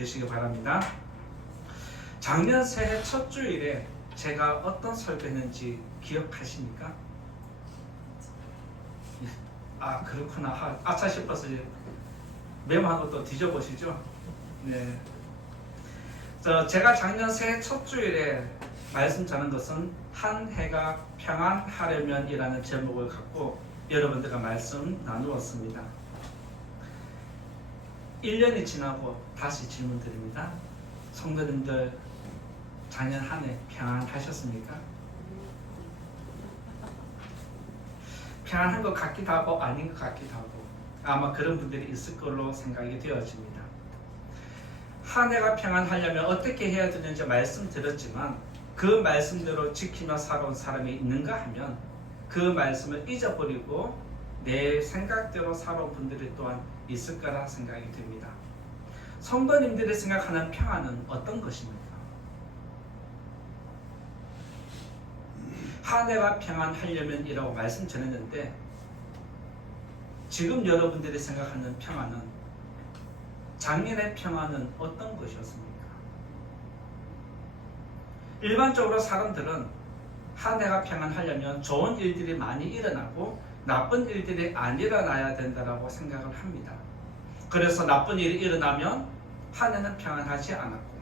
되시기 바랍니다. 작년 새해 첫 주일에 제가 어떤 설교했는지 기억하십니까? 아, 그렇구나. 아차 싶어서 메모한 것도 뒤져보시죠. 네. 제가 작년 새해 첫 주일에 말씀 전한 것은 한 해가 평안하려면이라는 제목을 갖고 여러분들과 말씀 나누었습니다. 1년이 지나고 다시 질문 드립니다. 성도님들 작년 한 해 평안하셨습니까? 평안한 것 같기도 하고 아닌 것 같기도 하고 아마 그런 분들이 있을 걸로 생각이 되어집니다. 한 해가 평안하려면 어떻게 해야 되는지 말씀드렸지만 그 말씀대로 지키며 살아온 사람이 있는가 하면 그 말씀을 잊어버리고 내 생각대로 살아온 분들이 또한 있을 거라 생각이 됩니다. 성도님들이 생각하는 평안은 어떤 것입니까? 한 해가 평안하려면 이라고 말씀 전했는데 지금 여러분들이 생각하는 평안은 작년의 평안은 어떤 것이었습니까? 일반적으로 사람들은 한 해가 평안하려면 좋은 일들이 많이 일어나고 나쁜 일들이 안 일어나야 된다고 생각을 합니다. 그래서 나쁜 일이 일어나면 한 해는 평안하지 않았고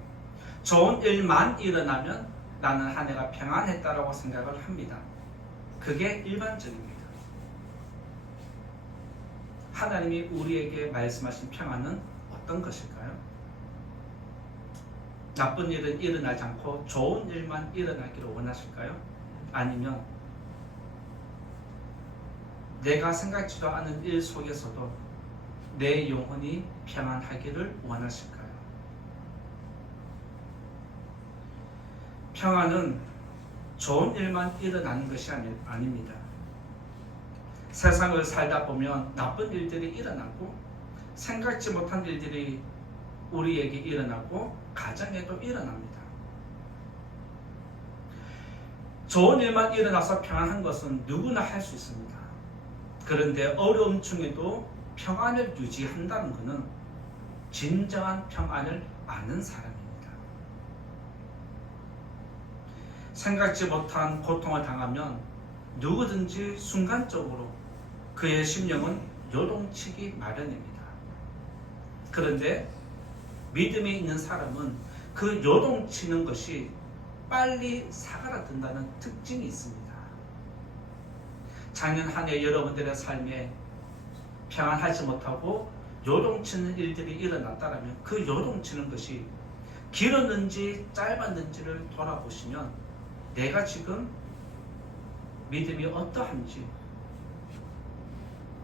좋은 일만 일어나면 나는 한 해가 평안했다고 생각을 합니다. 그게 일반적입니다. 하나님이 우리에게 말씀하신 평안은 어떤 것일까요? 나쁜 일은 일어나지 않고 좋은 일만 일어나기를 원하실까요? 아니면 내가 생각지도 않은 일 속에서도 내 영혼이 평안하기를 원하실까요? 평안은 좋은 일만 일어나는 것이 아닙니다. 세상을 살다 보면 나쁜 일들이 일어나고 생각지 못한 일들이 우리에게 일어나고 가정에도 일어납니다. 좋은 일만 일어나서 평안한 것은 누구나 할 수 있습니다. 그런데 어려움 중에도 평안을 유지한다는 것은 진정한 평안을 아는 사람입니다. 생각지 못한 고통을 당하면 누구든지 순간적으로 그의 심령은 요동치기 마련입니다. 그런데 믿음이 있는 사람은 그 요동치는 것이 빨리 사그라든다는 특징이 있습니다. 작년 한 해 여러분들의 삶에 평안하지 못하고 요동치는 일들이 일어났다면 그 요동치는 것이 길었는지 짧았는지를 돌아보시면 내가 지금 믿음이 어떠한지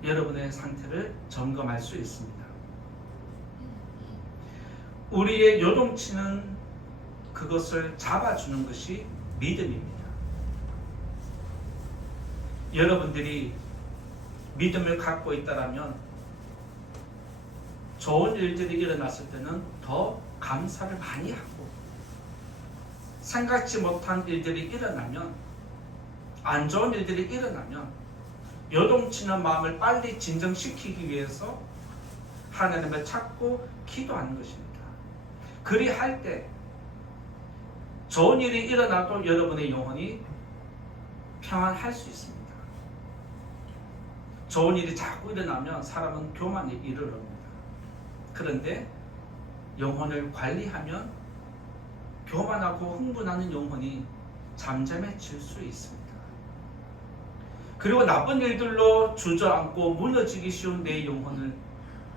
여러분의 상태를 점검할 수 있습니다. 우리의 요동치는 그것을 잡아주는 것이 믿음입니다. 여러분들이 믿음을 갖고 있다면 좋은 일들이 일어났을 때는 더 감사를 많이 하고 생각지 못한 일들이 일어나면 안 좋은 일들이 일어나면 요동치는 마음을 빨리 진정시키기 위해서 하나님을 찾고 기도하는 것입니다. 그리할 때 좋은 일이 일어나도 여러분의 영혼이 평안할 수 있습니다. 좋은 일이 자꾸 일어나면 사람은 교만에 이르릅니다. 그런데 영혼을 관리하면 교만하고 흥분하는 영혼이 잠잠해질 수 있습니다. 그리고 나쁜 일들로 주저앉고 무너지기 쉬운 내 영혼을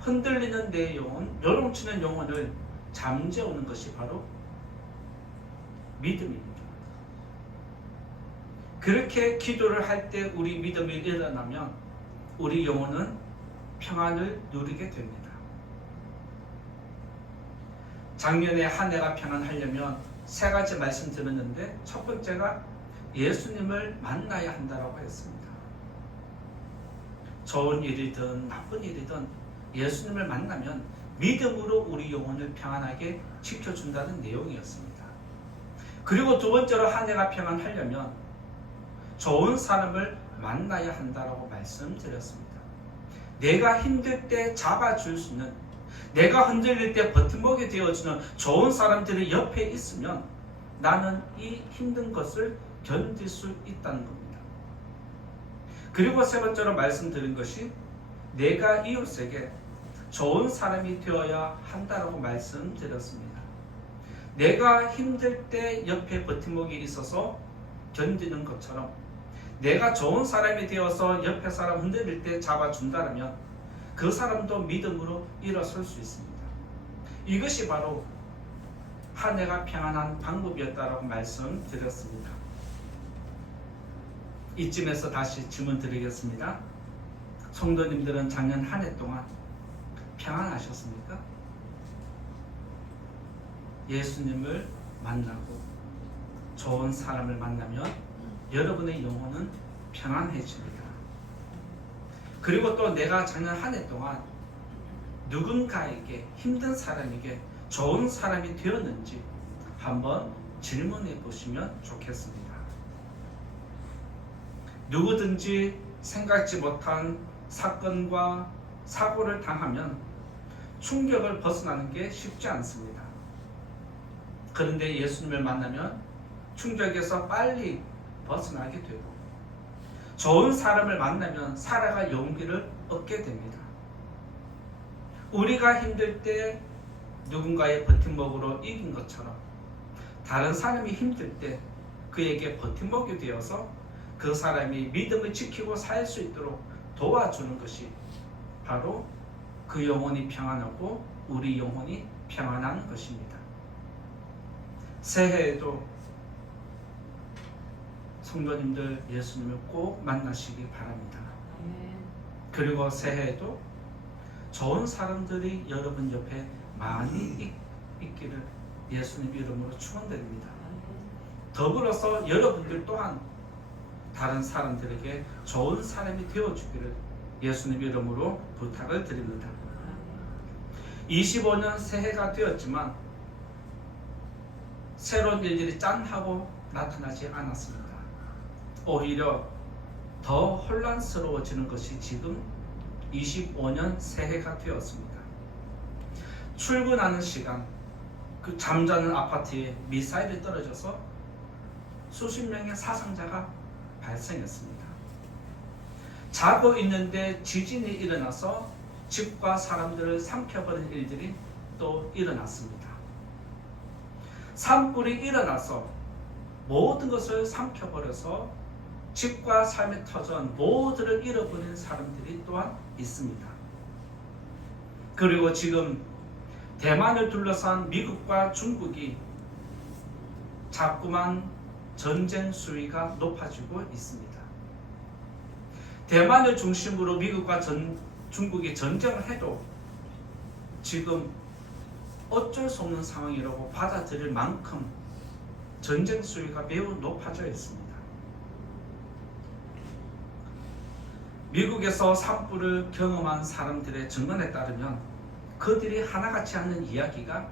흔들리는 내 영혼, 요동치는 영혼을 잠재우는 것이 바로 믿음입니다. 그렇게 기도를 할 때 우리 믿음이 일어나면 우리 영혼은 평안을 누리게 됩니다. 작년에 한 해가 평안하려면 세 가지 말씀드렸는데 첫 번째가 예수님을 만나야 한다고 했습니다. 좋은 일이든 나쁜 일이든 예수님을 만나면 믿음으로 우리 영혼을 평안하게 지켜준다는 내용이었습니다. 그리고 두 번째로 한 해가 평안하려면 좋은 사람을 만나야 한다고 말씀드렸습니다. 내가 힘들 때 잡아줄 수 있는 내가 흔들릴 때 버팀목이 되어주는 좋은 사람들이 옆에 있으면 나는 이 힘든 것을 견딜 수 있다는 겁니다. 그리고 세 번째로 말씀드린 것이 내가 이웃에게 좋은 사람이 되어야 한다라고 말씀드렸습니다. 내가 힘들 때 옆에 버팀목이 있어서 견디는 것처럼 내가 좋은 사람이 되어서 옆에 사람 흔들릴 때 잡아준다면 그 사람도 믿음으로 일어설 수 있습니다. 이것이 바로 한 해가 평안한 방법이었다라고 말씀드렸습니다. 이쯤에서 다시 질문 드리겠습니다. 성도님들은 작년 한 해 동안 평안하셨습니까? 예수님을 만나고 좋은 사람을 만나면 여러분의 영혼은 평안해집니다. 그리고 또 내가 작년 한 해 동안 누군가에게 힘든 사람에게 좋은 사람이 되었는지 한번 질문해 보시면 좋겠습니다. 누구든지 생각지 못한 사건과 사고를 당하면 충격을 벗어나는 게 쉽지 않습니다. 그런데 예수님을 만나면 충격에서 빨리 벗어나게 되고 좋은 사람을 만나면 살아갈 용기를 얻게 됩니다. 우리가 힘들 때 누군가의 버팀목으로 이긴 것처럼 다른 사람이 힘들 때 그에게 버팀목이 되어서 그 사람이 믿음을 지키고 살 수 있도록 도와주는 것이 바로 그 영혼이 평안하고 우리 영혼이 평안한 것입니다. 새해에도 성도님들 예수님을 꼭 만나시기 바랍니다. 그리고 새해에도 좋은 사람들이 여러분 옆에 많이 있기를 예수님 이름으로 축원드립니다. 더불어서 여러분들 또한 다른 사람들에게 좋은 사람이 되어주기를 예수님 이름으로 부탁을 드립니다. 25년 새해가 되었지만 새로운 일들이 짠하고 나타나지 않았습니다. 오히려 더 혼란스러워지는 것이 지금 25년 새해가 되었습니다. 출근하는 시간, 그 잠자는 아파트에 미사일이 떨어져서 수십 명의 사상자가 발생했습니다. 자고 있는데 지진이 일어나서 집과 사람들을 삼켜버린 일들이 또 일어났습니다. 산불이 일어나서 모든 것을 삼켜버려서 집과 삶의 터전 모두를 잃어버린 사람들이 또한 있습니다. 그리고 지금 대만을 둘러싼 미국과 중국이 자꾸만 전쟁 수위가 높아지고 있습니다. 대만을 중심으로 미국과 중국이 전쟁을 해도 지금 어쩔 수 없는 상황이라고 받아들일 만큼 전쟁 수위가 매우 높아져 있습니다. 미국에서 산불을 경험한 사람들의 증언에 따르면 그들이 하나같이 하는 이야기가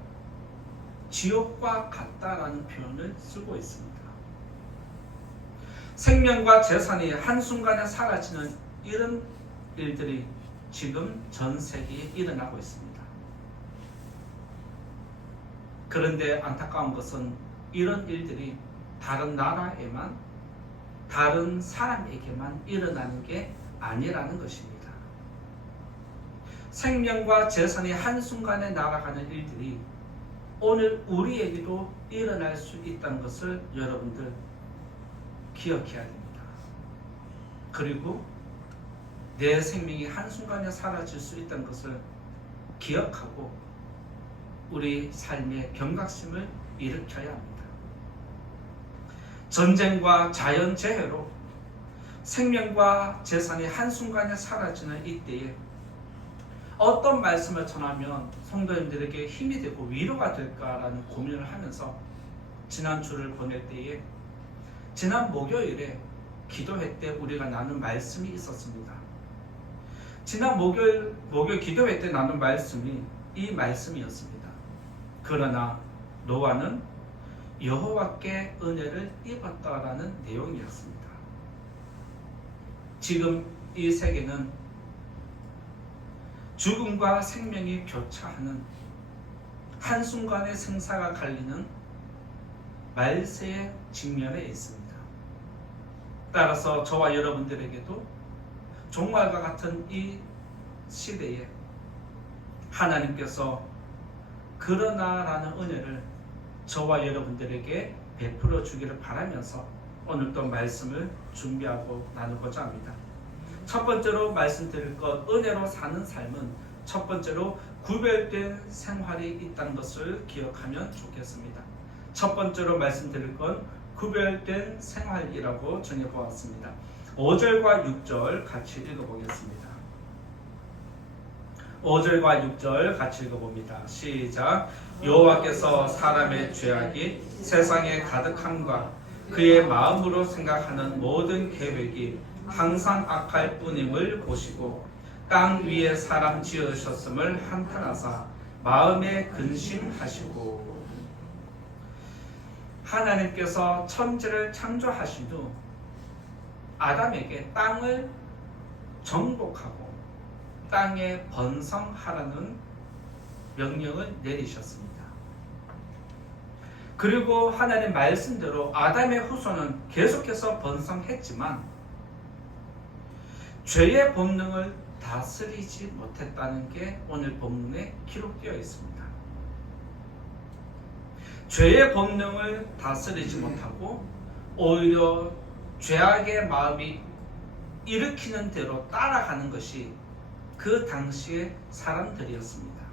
지옥과 같다라는 표현을 쓰고 있습니다. 생명과 재산이 한순간에 사라지는 이런 일들이 지금 전 세계에 일어나고 있습니다. 그런데 안타까운 것은 이런 일들이 다른 나라에만, 다른 사람에게만 일어나는 게 아니라는 것입니다. 생명과 재산이 한순간에 날아가는 일들이 오늘 우리에게도 일어날 수 있다는 것을 여러분들 기억해야 됩니다. 그리고 내 생명이 한순간에 사라질 수 있다는 것을 기억하고 우리 삶의 경각심을 일으켜야 합니다. 전쟁과 자연재해로 생명과 재산이 한순간에 사라지는 이때에 어떤 말씀을 전하면 성도님들에게 힘이 되고 위로가 될까라는 고민을 하면서 지난 주를 보낼 때에 지난 목요일에 기도회 때 우리가 나눈 말씀이 있었습니다. 지난 목요일 기도회 때 나눈 말씀이 이 말씀이었습니다. 그러나 노아는 여호와께 은혜를 입었다라는 내용이었습니다. 지금 이 세계는 죽음과 생명이 교차하는 한순간의 생사가 갈리는 말세의 직면에 있습니다. 따라서 저와 여러분들에게도 종말과 같은 이 시대에 하나님께서 그러나라는 은혜를 저와 여러분들에게 베풀어 주기를 바라면서 오늘도 말씀을 준비하고 나누고자 합니다. 첫 번째로 말씀드릴 것, 은혜로 사는 삶은 첫 번째로 구별된 생활이 있다는 것을 기억하면 좋겠습니다. 첫 번째로 말씀드릴 건 구별된 생활이라고 정해보았습니다. 5절과 6절 같이 읽어보겠습니다. 5절과 6절 같이 읽어봅니다. 시작. 여호와께서 사람의 죄악이 세상에 가득함과 그의 마음으로 생각하는 모든 계획이 항상 악할 뿐임을 보시고 땅 위에 사람 지으셨음을 한탄하사 마음에 근심하시고. 하나님께서 천지를 창조하신 후 아담에게 땅을 정복하고 땅에 번성하라는 명령을 내리셨습니다. 그리고 하나님 말씀대로 아담의 후손은 계속해서 번성했지만 죄의 본능을 다스리지 못했다는 게 오늘 본문에 기록되어 있습니다. 죄의 본능을 다스리지 못하고 오히려 죄악의 마음이 일으키는 대로 따라가는 것이 그 당시의 사람들이었습니다.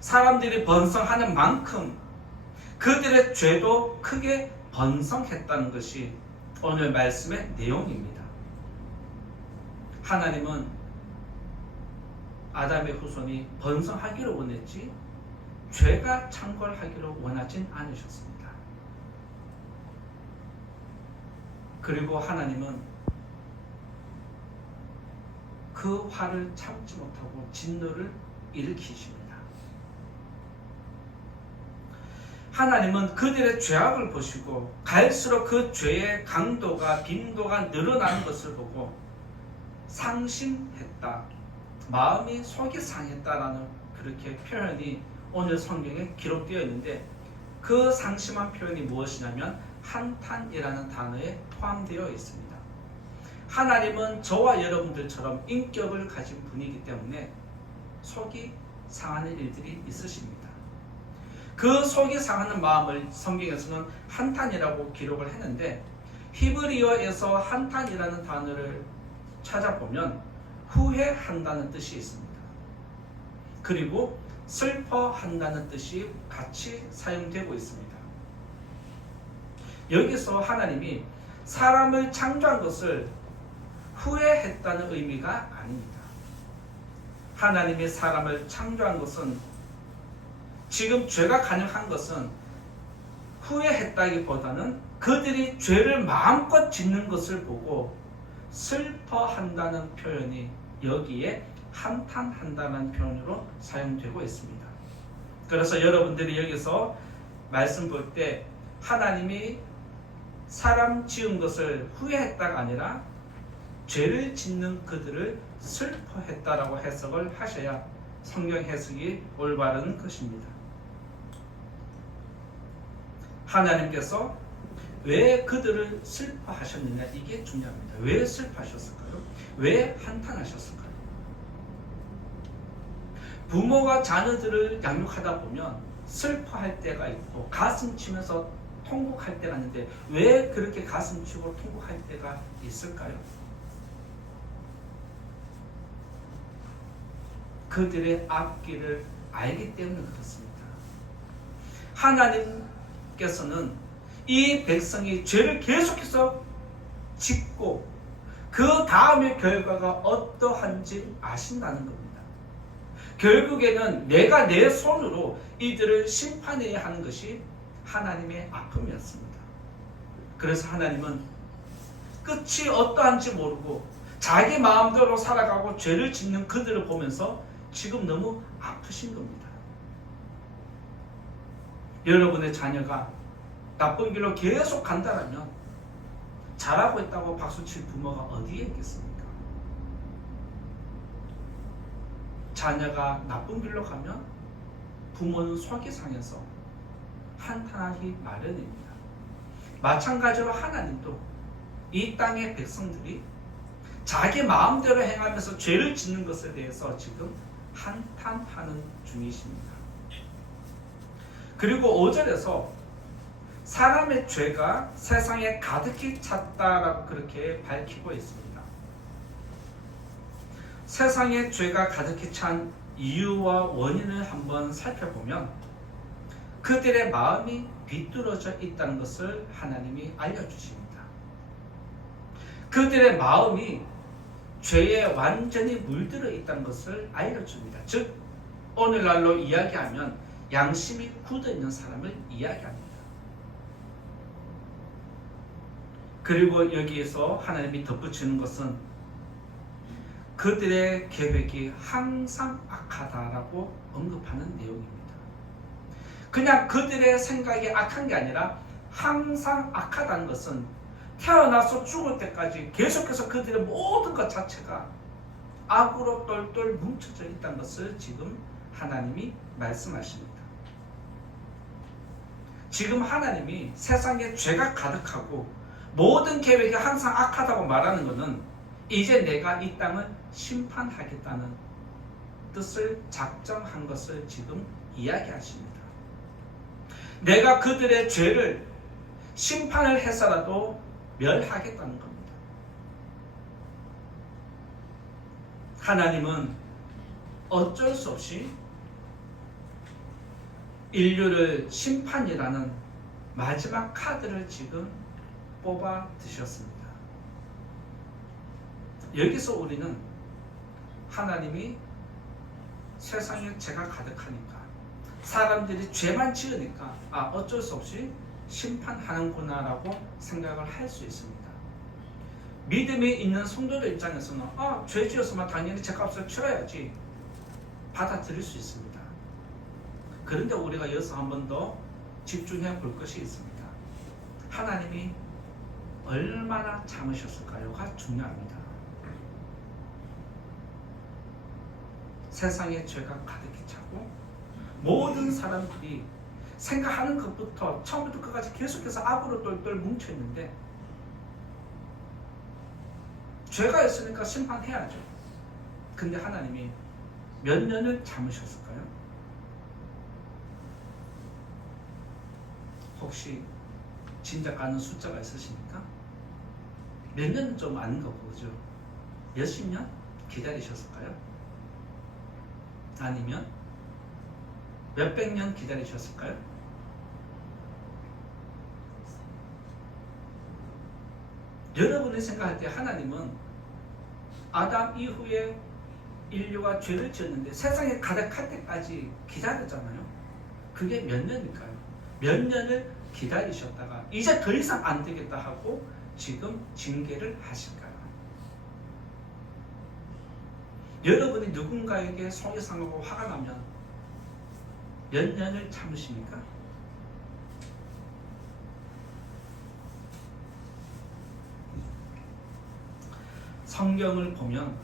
사람들이 번성하는 만큼 그들의 죄도 크게 번성했다는 것이 오늘 말씀의 내용입니다. 하나님은 아담의 후손이 번성하기를 원했지 죄가 창궐하기를 원하진 않으셨습니다. 그리고 하나님은 그 화를 참지 못하고 진노를 일으키십니다. 하나님은 그들의 죄악을 보시고 갈수록 그 죄의 강도가 빈도가 늘어나는 것을 보고 상심했다, 마음이 속이 상했다라는 그렇게 표현이 오늘 성경에 기록되어 있는데, 그 상심한 표현이 무엇이냐면 한탄이라는 단어에 포함되어 있습니다. 하나님은 저와 여러분들처럼 인격을 가진 분이기 때문에 속이 상하는 일들이 있으십니다. 그 속이 상하는 마음을 성경에서는 한탄이라고 기록을 했는데, 히브리어에서 한탄이라는 단어를 찾아보면 후회한다는 뜻이 있습니다. 그리고 슬퍼한다는 뜻이 같이 사용되고 있습니다. 여기서 하나님이 사람을 창조한 것을 후회했다는 의미가 아닙니다. 하나님이 사람을 창조한 것은, 지금 죄가 가능한 것은 후회했다기보다는 그들이 죄를 마음껏 짓는 것을 보고 슬퍼한다는 표현이 여기에 한탄한다는 표현으로 사용되고 있습니다. 그래서 여러분들이 여기서 말씀 볼 때 하나님이 사람 지은 것을 후회했다가 아니라 죄를 짓는 그들을 슬퍼했다라고 해석을 하셔야 성경 해석이 올바른 것입니다. 하나님께서 왜 그들을 슬퍼하셨느냐, 이게 중요합니다. 왜 슬퍼하셨을까요? 왜 한탄하셨을까요? 부모가 자녀들을 양육하다 보면 슬퍼할 때가 있고 가슴 치면서 통곡할 때가 있는데, 왜 그렇게 가슴 치고 통곡할 때가 있을까요? 그들의 앞길을 알기 때문에 그렇습니다. 하나님께서는 이 백성이 죄를 계속해서 짓고 그 다음의 결과가 어떠한지 아신다는 겁니다. 결국에는 내가 내 손으로 이들을 심판해야 하는 것이 하나님의 아픔이었습니다. 그래서 하나님은 끝이 어떠한지 모르고 자기 마음대로 살아가고 죄를 짓는 그들을 보면서 지금 너무 아프신 겁니다. 여러분의 자녀가 나쁜 길로 계속 간다면 잘하고 있다고 박수칠 부모가 어디에 있겠습니까? 자녀가 나쁜 길로 가면 부모는 속이 상해서 한탄하기 마련입니다. 마찬가지로 하나님도 이 땅의 백성들이 자기 마음대로 행하면서 죄를 짓는 것에 대해서 지금 한탄하는 중이십니다. 그리고 5절에서 사람의 죄가 세상에 가득히 찼다라고 그렇게 밝히고 있습니다. 세상에 죄가 가득히 찬 이유와 원인을 한번 살펴보면 그들의 마음이 비뚤어져 있다는 것을 하나님이 알려주십니다. 그들의 마음이 죄에 완전히 물들어 있다는 것을 알려줍니다. 즉 오늘날로 이야기하면 양심이 굳어 있는 사람을 이야기합니다. 그리고 여기에서 하나님이 덧붙이는 것은 그들의 계획이 항상 악하다라고 언급하는 내용입니다. 그냥 그들의 생각이 악한 게 아니라 항상 악하다는 것은 태어나서 죽을 때까지 계속해서 그들의 모든 것 자체가 악으로 똘똘 뭉쳐져 있다는 것을 지금 하나님이 말씀하십니다. 지금 하나님이 세상에 죄가 가득하고 모든 계획이 항상 악하다고 말하는 것은 이제 내가 이 땅을 심판하겠다는 뜻을 작정한 것을 지금 이야기하십니다. 내가 그들의 죄를 심판을 해서라도 멸하겠다는 겁니다. 하나님은 어쩔 수 없이 인류를 심판이라는 마지막 카드를 지금 뽑아 드셨습니다. 여기서 우리는 하나님이 세상에 죄가 가득하니까 사람들이 죄만 지으니까 어쩔 수 없이 심판하는구나 라고 생각을 할 수 있습니다. 믿음이 있는 성도들 입장에서는 죄 지었으면 당연히 죄값을 치러야지 받아들일 수 있습니다. 그런데 우리가 여기서 한 번 더 집중해 볼 것이 있습니다. 하나님이 얼마나 참으셨을까요가 중요합니다. 세상에 죄가 가득히 차고 모든 사람들이 생각하는 것부터 처음부터 끝까지 계속해서 악으로 똘똘 뭉쳐있는데 죄가 있으니까 심판해야죠. 근데 하나님이 몇 년을 참으셨을까요? 혹시 짐작 가는 숫자가 있으십니까? 몇 년은 좀 아닌 거 보죠. 몇십 년 기다리셨을까요? 아니면 몇백 년 기다리셨을까요? 여러분이 생각할 때 하나님은 아담 이후에 인류가 죄를 지었는데 세상에 가득할 때까지 기다렸잖아요. 그게 몇 년일까요? 몇 년을 기다리셨다가 이제 더 이상 안 되겠다 하고 지금 징계를 하실까요? 여러분이 누군가에게 속이 상하고 화가 나면 몇 년을 참으십니까? 성경을 보면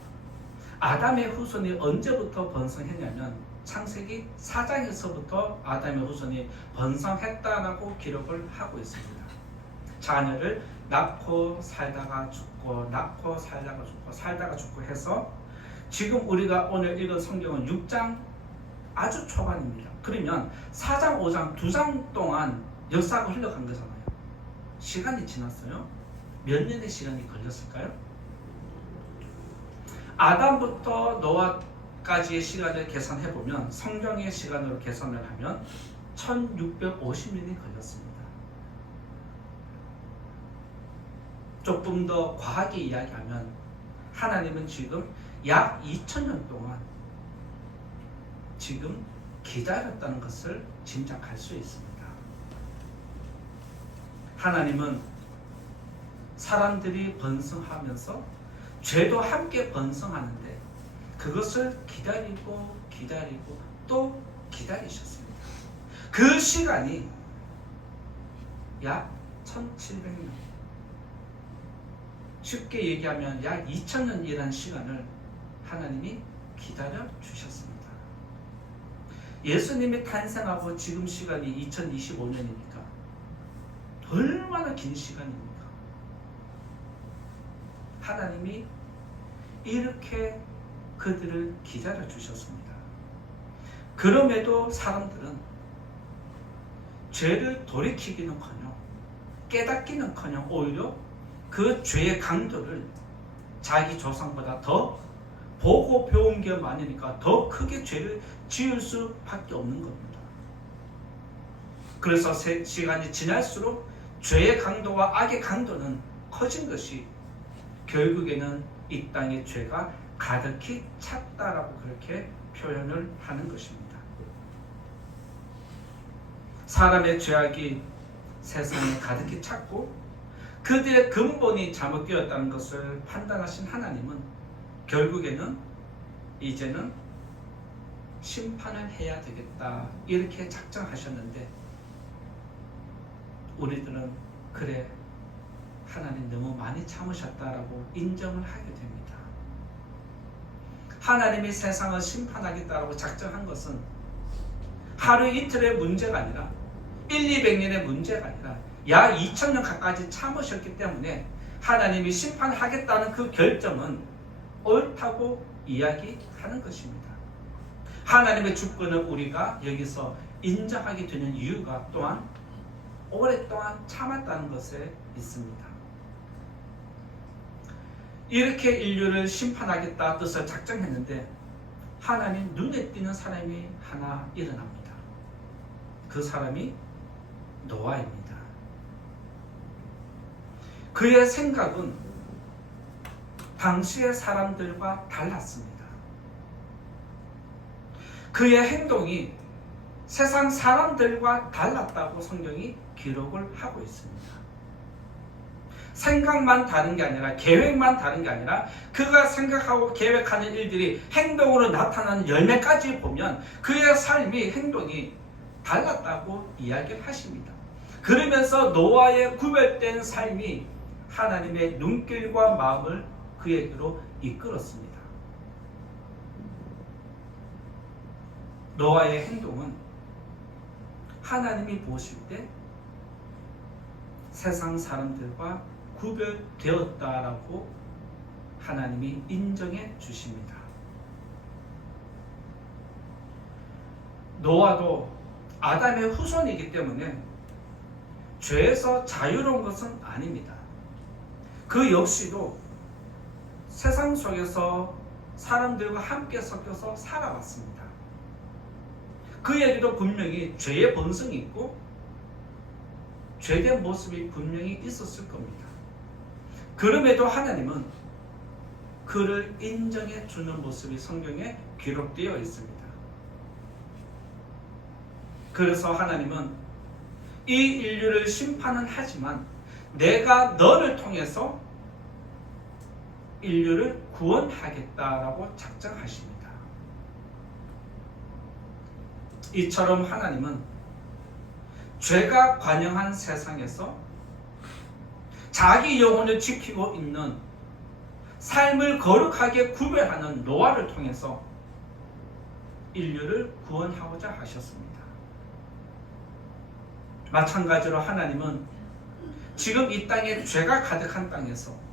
아담의 후손이 언제부터 번성했냐면 창세기 4장에서부터 아담의 후손이 번성했다라고 기록을 하고 있습니다. 자녀를 낳고 살다가 죽고 낳고 살다가 죽고 살다가 죽고 해서 지금 우리가 오늘 읽은 성경은 6장 아주 초반입니다. 그러면 4장, 5장, 2장 동안 역사가 흘러간 거잖아요. 시간이 지났어요. 몇 년의 시간이 걸렸을까요? 아담부터 노아까지의 시간을 계산해보면 성경의 시간으로 계산을 하면 1650년이 걸렸습니다. 조금 더 과하게 이야기하면 하나님은 지금 약 2000년 동안 지금 기다렸다는 것을 짐작할 수 있습니다. 하나님은 사람들이 번성하면서 죄도 함께 번성하는데 그것을 기다리고 또 기다리셨습니다. 그 시간이 약 1700년, 쉽게 얘기하면 약 2000년이라는 시간을 하나님이 기다려 주셨습니다. 예수님이 탄생하고 지금 시간이 2025년이니까 얼마나 긴 시간입니까? 하나님이 이렇게 그들을 기다려 주셨습니다. 그럼에도 사람들은 죄를 돌이키기는커녕 깨닫기는커녕 오히려 그 죄의 강도를 자기 조상보다 더 보고 배운 게 많으니까 더 크게 죄를 지을 수밖에 없는 겁니다. 그래서 시간이 지날수록 죄의 강도와 악의 강도는 커진 것이 결국에는 이 땅의 죄가 가득히 찼다라고 그렇게 표현을 하는 것입니다. 사람의 죄악이 세상에 가득히 찼고 그들의 근본이 잘못되었다는 것을 판단하신 하나님은 결국에는 이제는 심판을 해야 되겠다 이렇게 작정하셨는데 우리들은 그래 하나님 너무 많이 참으셨다라고 인정을 하게 됩니다. 하나님이 세상을 심판하겠다라고 작정한 것은 하루 이틀의 문제가 아니라 1,200년의 문제가 아니라 약 2000년 가까이 참으셨기 때문에 하나님이 심판하겠다는 그 결정은 옳다고 이야기하는 것입니다. 하나님의 주권을 우리가 여기서 인정하게 되는 이유가 또한 오랫동안 참았다는 것에 있습니다. 이렇게 인류를 심판하겠다 뜻을 작정했는데 하나님 눈에 띄는 사람이 하나 일어납니다. 그 사람이 노아입니다. 그의 생각은 당시의 사람들과 달랐습니다. 그의 행동이 세상 사람들과 달랐다고 성경이 기록을 하고 있습니다. 생각만 다른 게 아니라 계획만 다른 게 아니라 그가 생각하고 계획하는 일들이 행동으로 나타나는 열매까지 보면 그의 삶이 행동이 달랐다고 이야기를 하십니다. 그러면서 노아의 구별된 삶이 하나님의 눈길과 마음을 그에게로 이끌었습니다. 노아의 행동은 하나님이 보실 때 세상 사람들과 구별되었다라고 하나님이 인정해 주십니다. 노아도 아담의 후손이기 때문에 죄에서 자유로운 것은 아닙니다. 그 역시도 세상 속에서 사람들과 함께 섞여서 살아왔습니다. 그에게도 분명히 죄의 본성이 있고 죄된 모습이 분명히 있었을 겁니다. 그럼에도 하나님은 그를 인정해 주는 모습이 성경에 기록되어 있습니다. 그래서 하나님은 이 인류를 심판은 하지만 내가 너를 통해서 인류를 구원하겠다라고 작정하십니다. 이처럼 하나님은 죄가 관영한 세상에서 자기 영혼을 지키고 있는 삶을 거룩하게 구별하는 노아를 통해서 인류를 구원하고자 하셨습니다. 마찬가지로 하나님은 지금 이 땅에 죄가 가득한 땅에서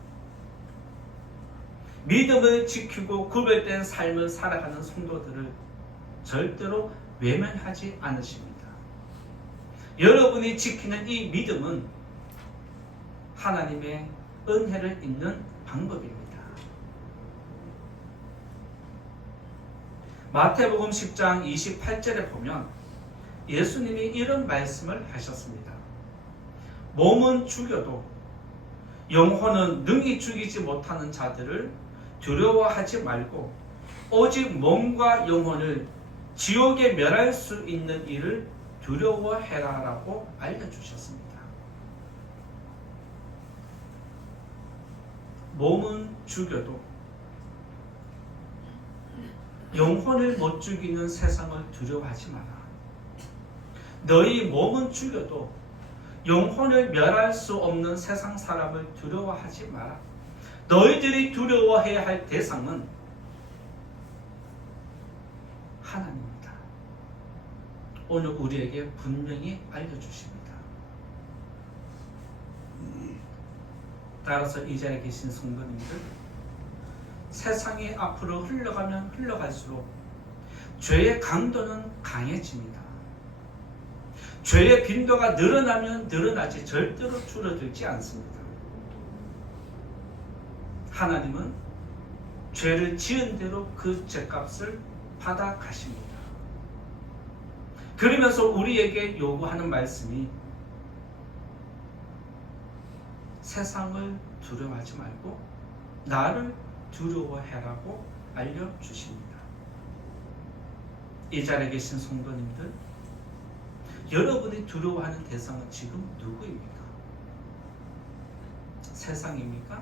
믿음을 지키고 구별된 삶을 살아가는 성도들을 절대로 외면하지 않으십니다. 여러분이 지키는 이 믿음은 하나님의 은혜를 입는 방법입니다. 마태복음 10장 28절에 보면 예수님이 이런 말씀을 하셨습니다. 몸은 죽여도 영혼은 능히 죽이지 못하는 자들을 두려워하지 말고 오직 몸과 영혼을 지옥에 멸할 수 있는 일을 두려워해라라고 알려주셨습니다. 몸은 죽여도 영혼을 못 죽이는 세상을 두려워하지 마라. 너희 몸은 죽여도 영혼을 멸할 수 없는 세상 사람을 두려워하지 마라. 너희들이 두려워해야 할 대상은 오늘 우리에게 분명히 알려주십니다. 따라서 이 자리에 계신 성도님들, 세상이 앞으로 흘러가면 흘러갈수록 죄의 강도는 강해집니다. 죄의 빈도가 늘어나면 늘어나지 절대로 줄어들지 않습니다. 하나님은 죄를 지은 대로 그 죄값을 받아 가십니다. 그러면서 우리에게 요구하는 말씀이 세상을 두려워하지 말고 나를 두려워해라고 알려주십니다. 이 자리에 계신 성도님들, 여러분이 두려워하는 대상은 지금 누구입니까? 세상입니까?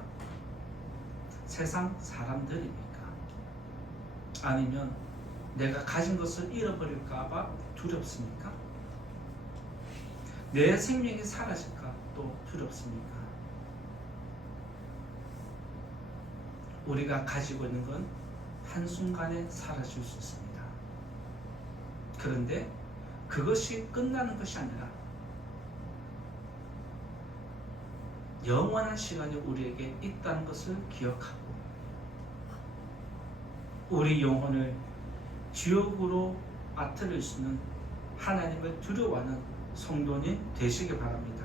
세상 사람들입니까? 아니면 내가 가진 것을 잃어버릴까 봐 두렵습니까? 내 생명이 사라질까 또 두렵습니까? 우리가 가지고 있는 건 한순간에 사라질 수 있습니다. 그런데 그것이 끝나는 것이 아니라 영원한 시간이 우리에게 있다는 것을 기억하고 우리 영혼을 지옥으로 빠뜨릴 수 있는 하나님을 두려워하는 성도님 되시기 바랍니다.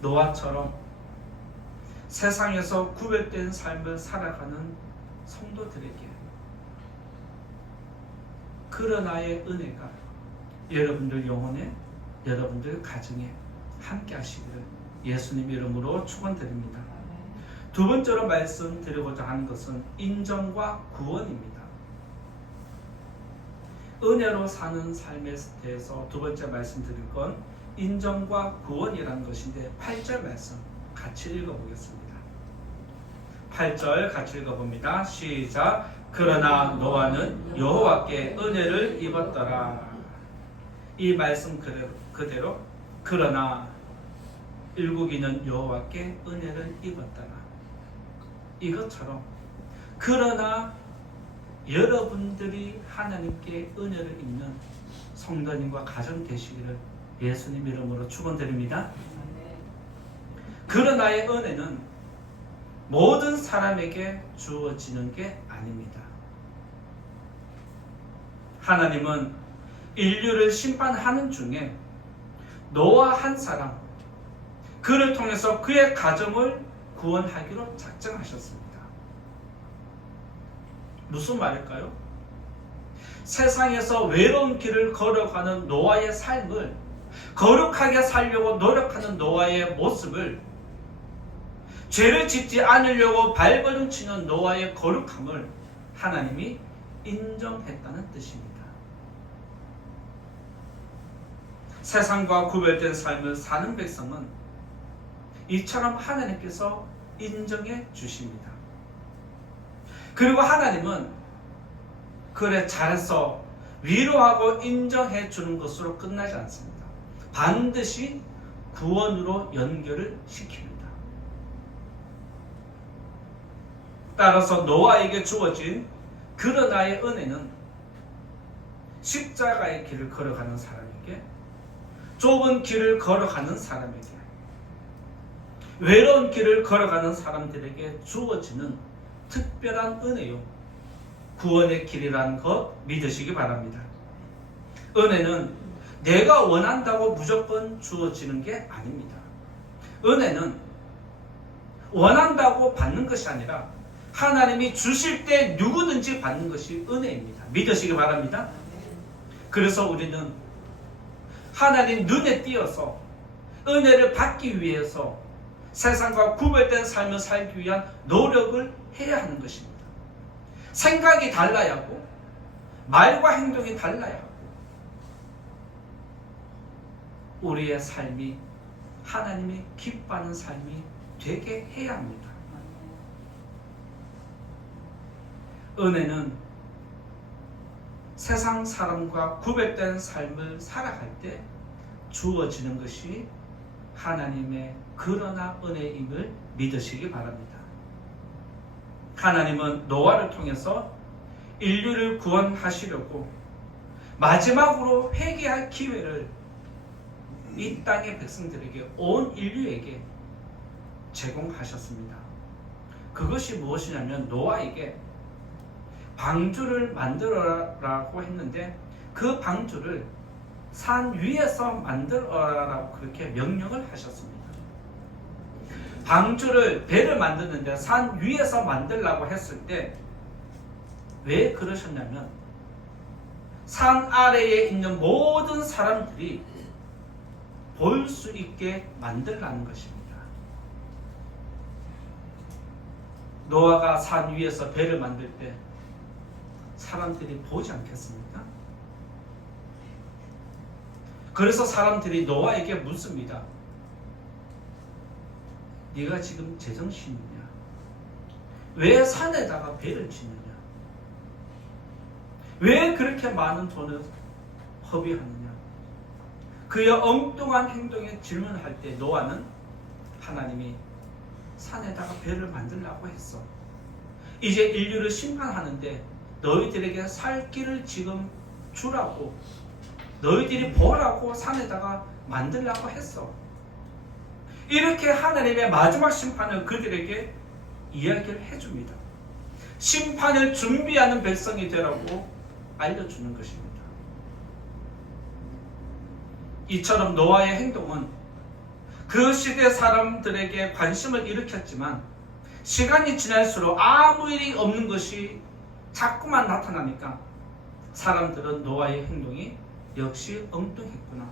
노아처럼 세상에서 구별된 삶을 살아가는 성도들에게 그러나의 은혜가 여러분들 영혼에, 여러분들 가정에 함께 하시기를 예수님 이름으로 축원드립니다. 두 번째로 말씀드리고자 하는 것은 인정과 구원입니다. 은혜로 사는 삶에 대해서 두 번째 말씀드릴 건 인정과 구원이라는 것인데 8절 말씀 같이 읽어보겠습니다. 8절 같이 읽어봅니다. 시작. 그러나 노아는 여호와께 은혜를 입었더라. 이 말씀 그대로 그러나 일국이는 여호와께 은혜를 입었더라. 이것처럼 그러나 여러분들이 하나님께 은혜를 입는 성도님과 가정 되시기를 예수님 이름으로 축원드립니다. 그러나의 은혜는 모든 사람에게 주어지는 게 아닙니다. 하나님은 인류를 심판하는 중에 노아 한 사람, 그를 통해서 그의 가정을 구원하기로 작정하셨습니다. 무슨 말일까요? 세상에서 외로운 길을 걸어가는 노아의 삶을 거룩하게 살려고 노력하는 노아의 모습을 죄를 짓지 않으려고 발버둥치는 노아의 거룩함을 하나님이 인정했다는 뜻입니다. 세상과 구별된 삶을 사는 백성은 이처럼 하나님께서 인정해 주십니다. 그리고 하나님은 그래 잘했어 위로하고 인정해 주는 것으로 끝나지 않습니다. 반드시 구원으로 연결을 시킵니다. 따라서 노아에게 주어진 그러나의 은혜는 십자가의 길을 걸어가는 사람에게, 좁은 길을 걸어가는 사람에게, 외로운 길을 걸어가는 사람들에게 주어지는 특별한 은혜요, 구원의 길이라는 것 믿으시기 바랍니다. 은혜는 내가 원한다고 무조건 주어지는 게 아닙니다. 은혜는 원한다고 받는 것이 아니라 하나님이 주실 때 누구든지 받는 것이 은혜입니다. 믿으시기 바랍니다. 그래서 우리는 하나님 눈에 띄어서 은혜를 받기 위해서 세상과 구별된 삶을 살기 위한 노력을 해야 하는 것입니다. 생각이 달라야 하고 말과 행동이 달라야 하고 우리의 삶이 하나님이 기뻐하는 삶이 되게 해야 합니다. 은혜는 세상 사람과 구별된 삶을 살아갈 때 주어지는 것이 하나님의 그러나 은혜임을 믿으시기 바랍니다. 하나님은 노아를 통해서 인류를 구원하시려고 마지막으로 회개할 기회를 이 땅의 백성들에게, 온 인류에게 제공하셨습니다. 그것이 무엇이냐면 노아에게 방주를 만들어라고 했는데 그 방주를 산 위에서 만들어라라고 그렇게 명령을 하셨습니다. 방주를, 배를 만드는데 산 위에서 만들라고 했을 때 왜 그러셨냐면 산 아래에 있는 모든 사람들이 볼 수 있게 만들라는 것입니다. 노아가 산 위에서 배를 만들 때 사람들이 보지 않겠습니까? 그래서 사람들이 노아에게 묻습니다. 네가 지금 제정신이냐? 왜 산에다가 배를 짓느냐? 왜 그렇게 많은 돈을 허비하느냐? 그의 엉뚱한 행동에 질문할 때 노아는 하나님이 산에다가 배를 만들라고 했어. 이제 인류를 심판하는데 너희들에게 살 길을 지금 주라고, 너희들이 보라고 산에다가 만들라고 했어. 이렇게 하나님의 마지막 심판을 그들에게 이야기를 해줍니다. 심판을 준비하는 백성이 되라고 알려주는 것입니다. 이처럼 노아의 행동은 그 시대 사람들에게 관심을 일으켰지만 시간이 지날수록 아무 일이 없는 것이 자꾸만 나타나니까 사람들은 노아의 행동이 역시 엉뚱했구나.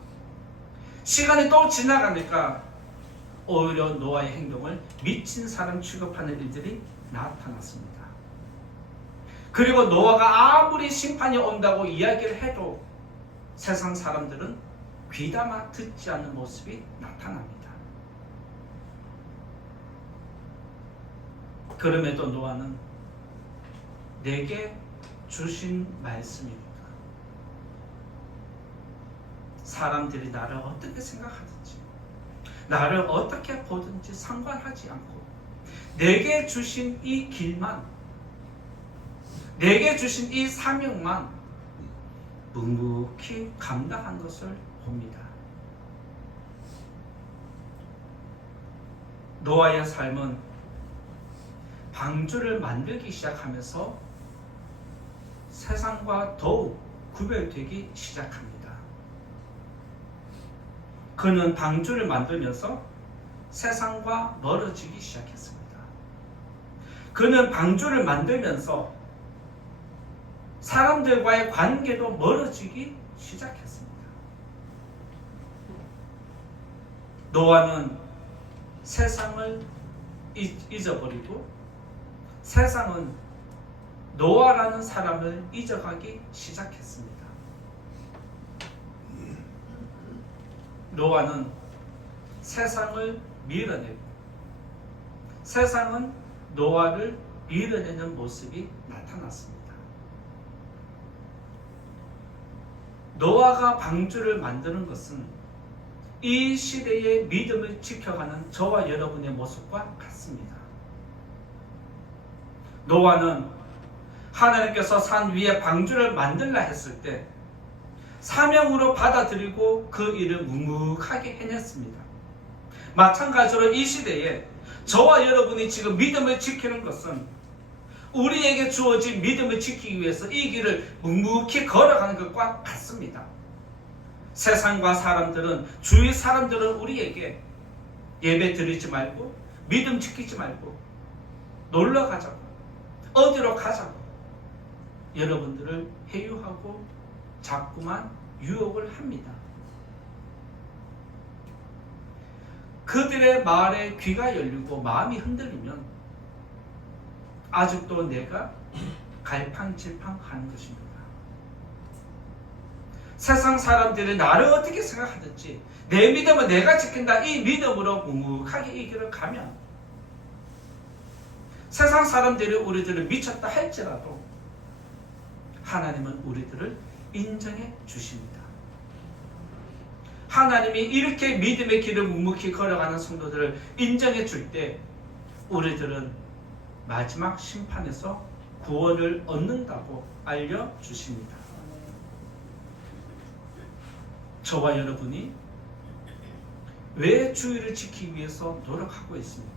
시간이 또 지나가니까 오히려 노아의 행동을 미친 사람 취급하는 일들이 나타났습니다. 그리고 노아가 아무리 심판이 온다고 이야기를 해도 세상 사람들은 귀담아 듣지 않는 모습이 나타납니다. 그럼에도 노아는 내게 주신 말씀입니다. 사람들이 나를 어떻게 생각하든지 나를 어떻게 보든지 상관하지 않고 내게 주신 이 길만, 내게 주신 이 사명만 묵묵히 감당한 것을 봅니다. 노아의 삶은 방주를 만들기 시작하면서 세상과 더욱 구별되기 시작합니다. 그는 방주를 만들면서 세상과 멀어지기 시작했습니다. 그는 방주를 만들면서 사람들과의 관계도 멀어지기 시작했습니다. 노아는 세상을 잊어버리고 세상은 노아라는 사람을 잊어가기 시작했습니다. 노아는 세상을 밀어내고 세상은 노아를 밀어내는 모습이 나타났습니다. 노아가 방주를 만드는 것은 이 시대의 믿음을 지켜가는 저와 여러분의 모습과 같습니다. 노아는 하나님께서 산 위에 방주를 만들라 했을 때 사명으로 받아들이고 그 일을 묵묵하게 해냈습니다. 마찬가지로 이 시대에 저와 여러분이 지금 믿음을 지키는 것은 우리에게 주어진 믿음을 지키기 위해서 이 길을 묵묵히 걸어가는 것과 같습니다. 세상과 사람들은, 주위 사람들은 우리에게 예배 드리지 말고 믿음 지키지 말고 놀러 가자고, 어디로 가자고 여러분들을 회유하고 자꾸만 유혹을 합니다. 그들의 말에 귀가 열리고 마음이 흔들리면 아직도 내가 갈팡질팡하는 것입니다. 세상 사람들이 나를 어떻게 생각하든지 내 믿음은 내가 지킨다, 이 믿음으로 묵묵하게 이 길을 가면 세상 사람들이 우리들을 미쳤다 할지라도 하나님은 우리들을 인정해 주십니다. 하나님이 이렇게 믿음의 길을 묵묵히 걸어가는 성도들을 인정해 줄 때 우리들은 마지막 심판에서 구원을 얻는다고 알려주십니다. 저와 여러분이 왜 주의를 지키기 위해서 노력하고 있습니까?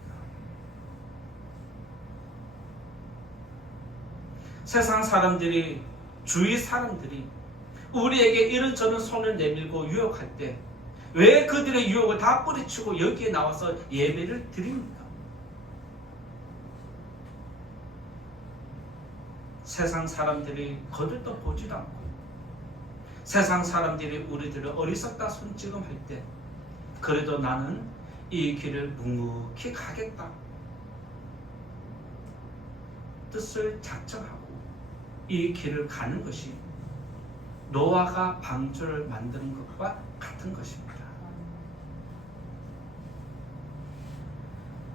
세상 사람들이, 주위 사람들이 우리에게 이런저런 손을 내밀고 유혹할 때 왜 그들의 유혹을 다 뿌리치고 여기에 나와서 예배를 드립니까? 세상 사람들이 거들떠 보지도 않고 세상 사람들이 우리들을 어리석다 손찌검할 때 그래도 나는 이 길을 묵묵히 가겠다 뜻을 작정하고 이 길을 가는 것이 노아가 방주를 만드는 것과 같은 것입니다.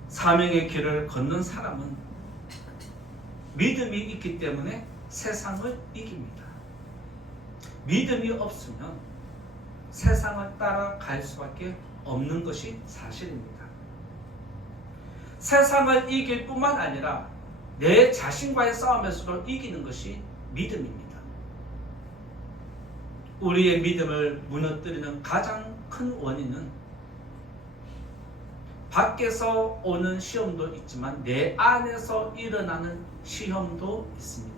사명의 길을 걷는 사람은 믿음이 있기 때문에 세상을 이깁니다. 믿음이 없으면 세상을 따라갈 수밖에 없는 것이 사실입니다. 세상을 이길 뿐만 아니라 내 자신과의 싸움에서도 이기는 것이 믿음입니다. 우리의 믿음을 무너뜨리는 가장 큰 원인은 밖에서 오는 시험도 있지만 내 안에서 일어나는 시험도 있습니다.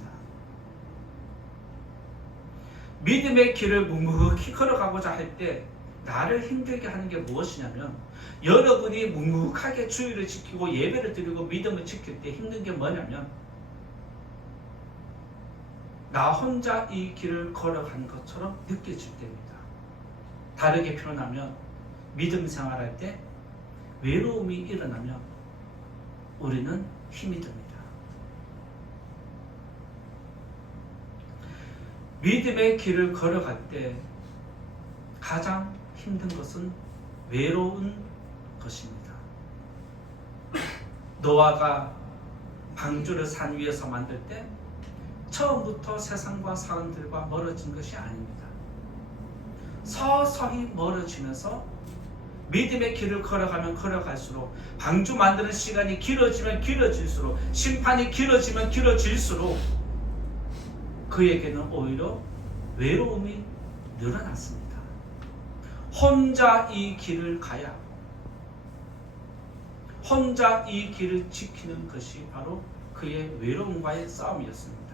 믿음의 길을 묵묵히 걸어가고자 할 때 나를 힘들게 하는 게 무엇이냐면 여러분이 묵묵하게 주의를 지키고 예배를 드리고 믿음을 지킬 때 힘든 게 뭐냐면 나 혼자 이 길을 걸어가는 것처럼 느껴질 때입니다. 다르게 표현하면 믿음 생활할 때 외로움이 일어나면 우리는 힘이 듭니다. 믿음의 길을 걸어갈 때 가장 힘든 것은 외로운 것입니다. 노아가 방주를 산 위에서 만들 때 처음부터 세상과 사람들과 멀어진 것이 아닙니다. 서서히 멀어지면서 믿음의 길을 걸어가면 걸어갈수록 방주 만드는 시간이 길어지면 길어질수록 심판이 길어지면 길어질수록 그에게는 오히려 외로움이 늘어났습니다. 혼자 이 길을 가야 하고 혼자 이 길을 지키는 것이 바로 그의 외로움과의 싸움이었습니다.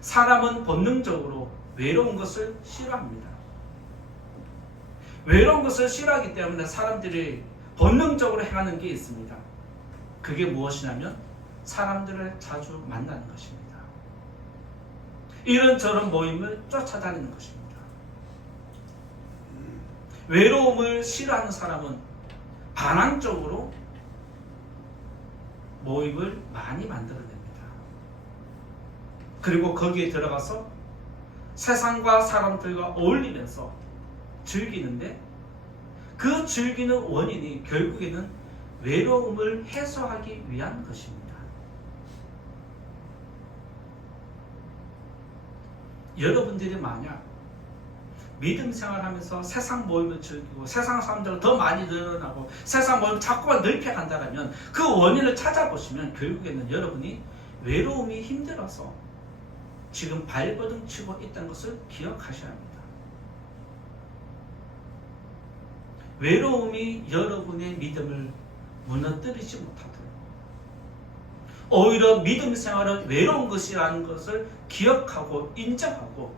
사람은 본능적으로 외로운 것을 싫어합니다. 외로운 것을 싫어하기 때문에 사람들이 본능적으로 행하는 게 있습니다. 그게 무엇이냐면 사람들을 자주 만나는 것입니다. 이런저런 모임을 쫓아다니는 것입니다. 외로움을 싫어하는 사람은 반항적으로 모임을 많이 만들어냅니다. 그리고 거기에 들어가서 세상과 사람들과 어울리면서 즐기는데 그 즐기는 원인이 결국에는 외로움을 해소하기 위한 것입니다. 여러분들이 만약 믿음 생활하면서 세상 모임을 즐기고 세상 사람들과 더 많이 늘어나고 세상 모임을 자꾸만 넓혀간다면 그 원인을 찾아보시면 결국에는 여러분이 외로움이 힘들어서 지금 발버둥 치고 있다는 것을 기억하셔야 합니다. 외로움이 여러분의 믿음을 무너뜨리지 못하도록 오히려 믿음 생활은 외로운 것이라는 것을 기억하고 인정하고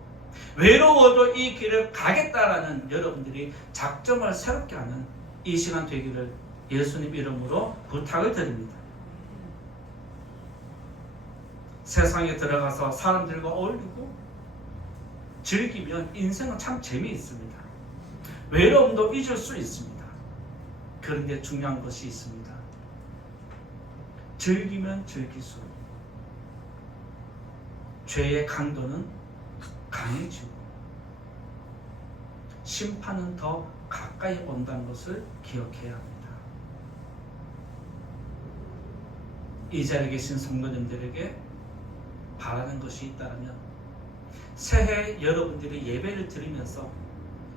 외로워도 이 길을 가겠다라는 여러분들이 작정을 새롭게 하는 이 시간 되기를 예수님 이름으로 부탁을 드립니다. 세상에 들어가서 사람들과 어울리고 즐기면 인생은 참 재미있습니다. 외로움도 잊을 수 있습니다. 그런데 중요한 것이 있습니다. 즐기면 즐길수록 죄의 강도는 강해지고 심판은 더 가까이 온다는 것을 기억해야 합니다. 이 자리에 계신 성도님들에게 바라는 것이 있다면 새해 여러분들이 예배를 드리면서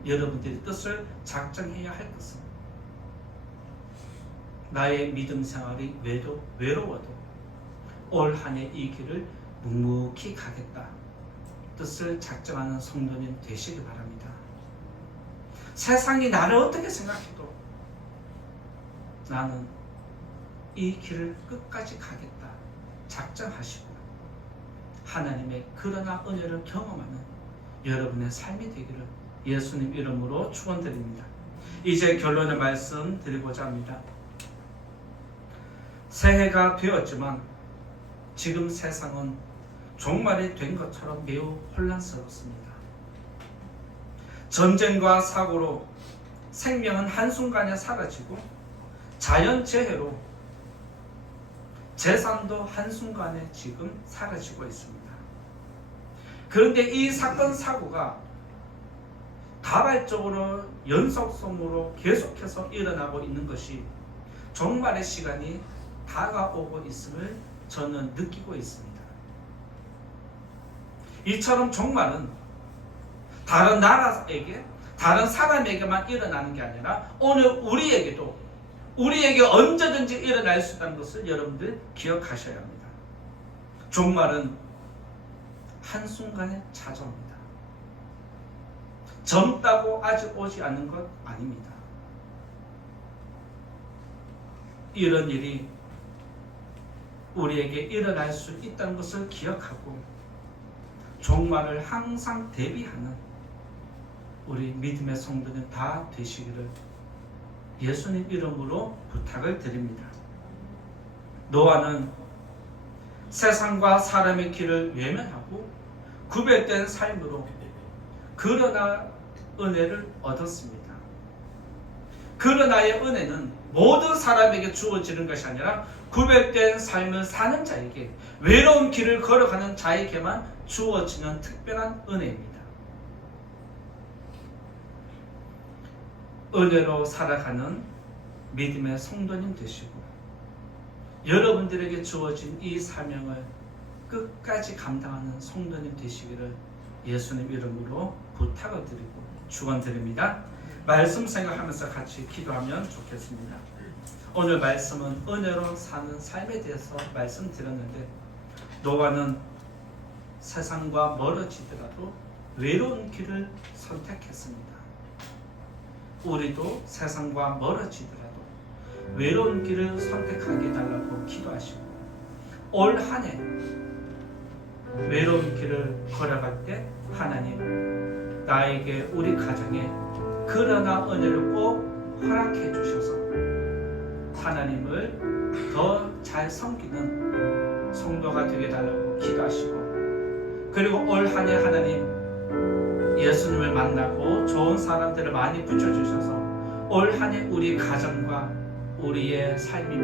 여러분들의 뜻을 작정해야 할 것은 나의 믿음 생활이 외로워도 올 한 해 이 길을 묵묵히 가겠다 뜻을 작정하는 성도님 되시기 바랍니다. 세상이 나를 어떻게 생각해도 나는 이 길을 끝까지 가겠다 작정하시고 하나님의 그러나 은혜를 경험하는 여러분의 삶이 되기를 예수님 이름으로 축원드립니다. 이제 결론의 말씀 드리고자 합니다. 새해가 되었지만 지금 세상은 종말이 된 것처럼 매우 혼란스럽습니다. 전쟁과 사고로 생명은 한순간에 사라지고 자연재해로 재산도 한순간에 지금 사라지고 있습니다. 그런데 이 사건 사고가 다발적으로 연속성으로 계속해서 일어나고 있는 것이 종말의 시간이 다가오고 있음을 저는 느끼고 있습니다. 이처럼 종말은 다른 나라에게, 다른 사람에게만 일어나는 게 아니라 오늘 우리에게 언제든지 일어날 수 있다는 것을 여러분들 기억하셔야 합니다. 종말은 한순간에 찾아옵니다. 젊다고 아직 오지 않은 것 아닙니다. 이런 일이 우리에게 일어날 수 있다는 것을 기억하고 종말을 항상 대비하는 우리 믿음의 성도는 다 되시기를 예수님 이름으로 부탁을 드립니다. 노아는 세상과 사람의 길을 외면하고 구별된 삶으로 그러나 은혜를 얻었습니다. 그러나의 은혜는 모든 사람에게 주어지는 것이 아니라 구별된 삶을 사는 자에게, 외로운 길을 걸어가는 자에게만 주어지는 특별한 은혜입니다. 은혜로 살아가는 믿음의 성도님 되시고 여러분들에게 주어진 이 사명을 끝까지 감당하는 성도님 되시기를 예수님 이름으로 부탁을 드리고 축원드립니다. 말씀 생각하면서 같이 기도하면 좋겠습니다. 오늘 말씀은 은혜로 사는 삶에 대해서 말씀드렸는데 노아는 세상과 멀어지더라도 외로운 길을 선택했습니다. 우리도 세상과 멀어지더라도 외로운 길을 선택하게 해달라고 기도하시고 올 한 해 외로운 길을 걸어갈 때 하나님 나에게 우리 가정에 그러나 은혜를 꼭 허락해 주셔서 하나님을 더 잘 섬기는 성도가 되게 해달라고 기도하시고 그리고 올 한 해 하나님 예수님을 만나고 좋은 사람들을 많이 붙여주셔서 올 한 해 우리 가정과 우리의 삶이